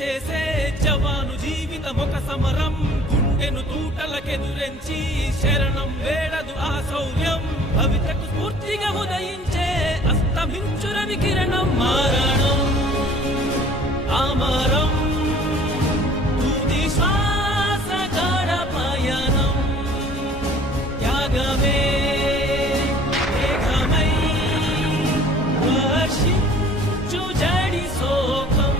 చేసే జవాను జీవితం ఒక సమరం గుండెను తూటలకెదురించి శరణం వేడదు ఆ శౌర్యం భవితకు స్ఫూర్తిగా ఉదయించే అస్తమించురవి కిరణం మారణం ఆమరం తుది శ్వాస గాఢ పయనం త్యాగమే మేఘమై వర్షించు జడి సోకం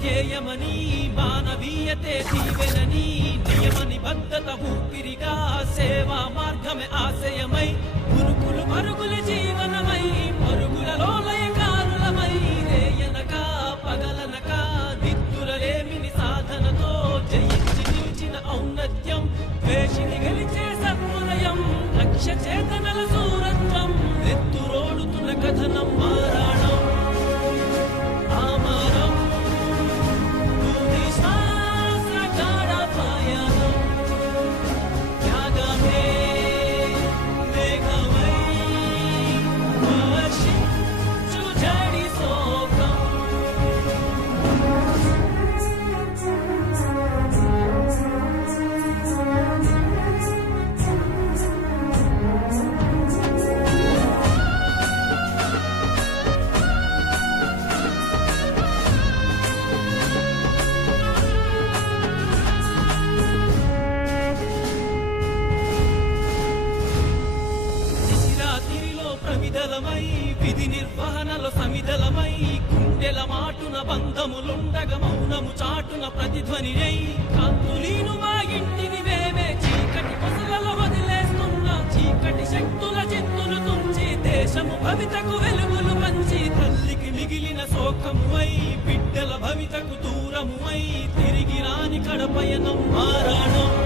ధ్యేయమని మానవీయతే జీవనని నియమ నిబద్ధత ఊపిరిగా సేవా మార్గమే ఆశయమై పురుగులు పరుగుల జీవనమై పరుగులలో లయకారులమై రేయనక పగలనక నిద్దురలేమిని సాధనతో జయించి నిలిచిన ఔన్నత్యం ద్వేషిని గెలిచే సత్పులయం లక్ష్య చేతనల సూరత్వం ఎత్తురోడుతున్న కథనం మారాణం విధి నిర్వహణలో సమిదలమై గుండెల మాటున బంధములుండగ మౌనము చాటున ప్రతిధ్వనినై కాంతులీను మా ఇంటిని వేమే చీకటి కొసలలో వదిలేస్తున్న చీకటి శక్తుల చిత్తులు తుంచి దేశము భవితకు వెలుగులు పంచి తల్లికి మిగిలిన శోకమువై బిడ్డల భవితకు దూరమువై తిరిగి రాని కడపయనం మారాణం